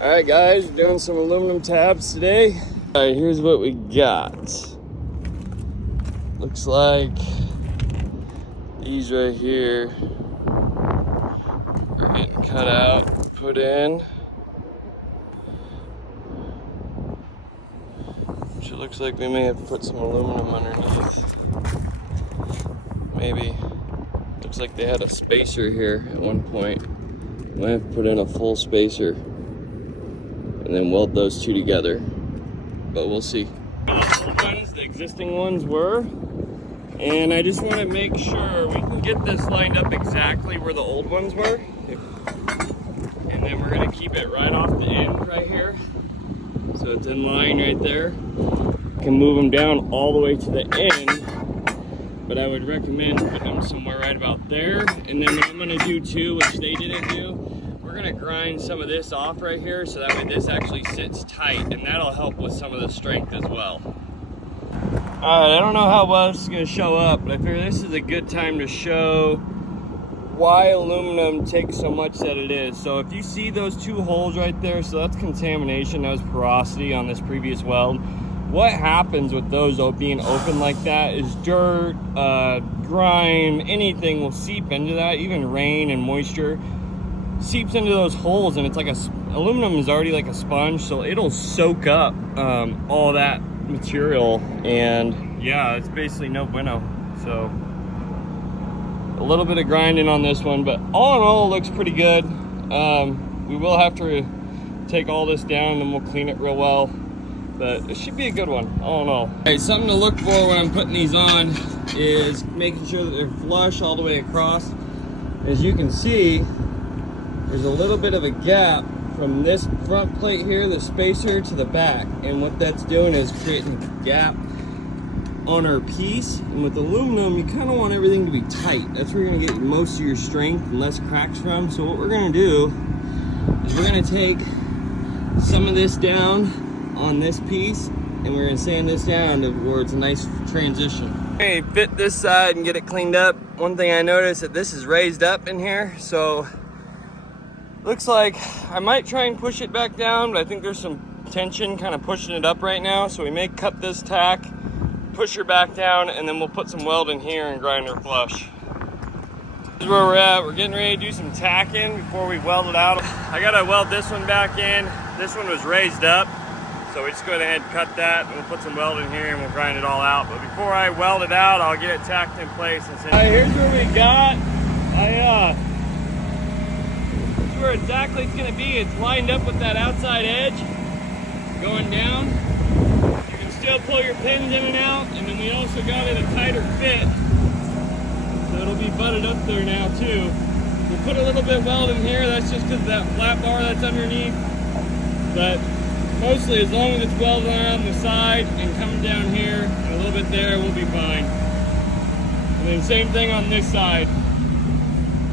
All right, guys, we're doing some aluminum tabs today. All right, here's what we got. Looks like these right here are getting cut out, put in. Which it looks like we may have put some aluminum underneath. Maybe. Looks like they had a spacer here at one point. Might have put in a full spacer and then weld those two together, but we'll see. The existing ones were, and I just want to make sure we can get this lined up exactly where the old ones were, and then we're going to keep it right off the end right here, so it's in line right there. We can move them down all the way to the end, but I would recommend putting them somewhere right about there. And then what I'm going to do too, which they didn't do, we're gonna grind some of this off right here so that way this actually sits tight, and that'll help with some of the strength as well. All right, I don't know how well this is gonna show up, but I figure this is a good time to show why aluminum takes so much that it is. So if you see those two holes right there, so that's contamination, that was porosity on this previous weld. What happens with those being open like that is dirt, grime, anything will seep into that, even rain and moisture seeps into those holes, and it's like aluminum is already like a sponge, so it'll soak up all that material, and yeah, it's basically no bueno. So a little bit of grinding on this one, but all in all it looks pretty good. We will have to take all this down and we'll clean it real well, but it should be a good one all in all. Okay, something to look for when I'm putting these on is making sure that they're flush all the way across. As you can see, there's a little bit of a gap from this front plate here, the spacer, to the back. And what that's doing is creating a gap on our piece. And with aluminum, you kind of want everything to be tight. That's where you're gonna get most of your strength and less cracks from. So what we're gonna do is we're gonna take some of this down on this piece, and we're gonna sand this down to where it's a nice transition. Okay, fit this side and get it cleaned up. One thing I noticed that this is raised up in here, so looks like I might try and push it back down, but I think there's some tension kind of pushing it up right now. So we may cut this tack, push her back down, and then we'll put some weld in here and grind her flush. This is where we're at. We're getting ready to do some tacking before we weld it out. I gotta weld this one back in. This one was raised up, so we just go ahead and cut that, and we'll put some weld in here and we'll grind it all out. But before I weld it out, I'll get it tacked in place. And all right, here's what we got. Where exactly it's going to be. It's lined up with that outside edge going down. You can still pull your pins in and out, and then we also got it a tighter fit, so it'll be butted up there now too. We'll put a little bit of weld in here. That's just because of that flat bar that's underneath, but mostly as long as it's welded around the side and coming down here and a little bit there, we'll be fine. And then same thing on this side.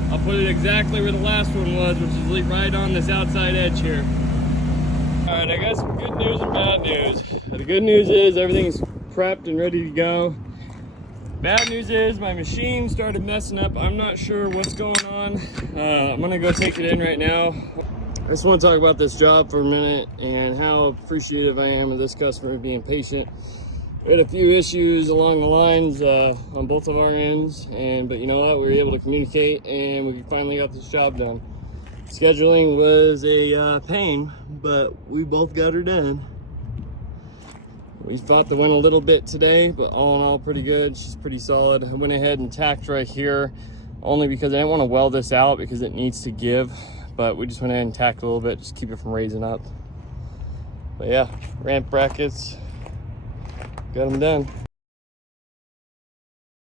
I'll put it exactly where the last one was, which is right on this outside edge here. All right, I got some good news and bad news. The good news is everything's prepped and ready to go. Bad news is my machine started messing up. I'm not sure what's going on. I'm gonna go take it in right now. I just want to talk about this job for a minute and how appreciative I am of this customer being patient. We had a few issues along the lines on both of our ends, but you know what? We were able to communicate and we finally got this job done. Scheduling was a pain, but we both got her done. We fought the wind a little bit today, but all in all, pretty good. She's pretty solid. I went ahead and tacked right here, only because I didn't want to weld this out because it needs to give, but we just went ahead and tacked a little bit, just keep it from raising up. But yeah, ramp brackets. Got them done.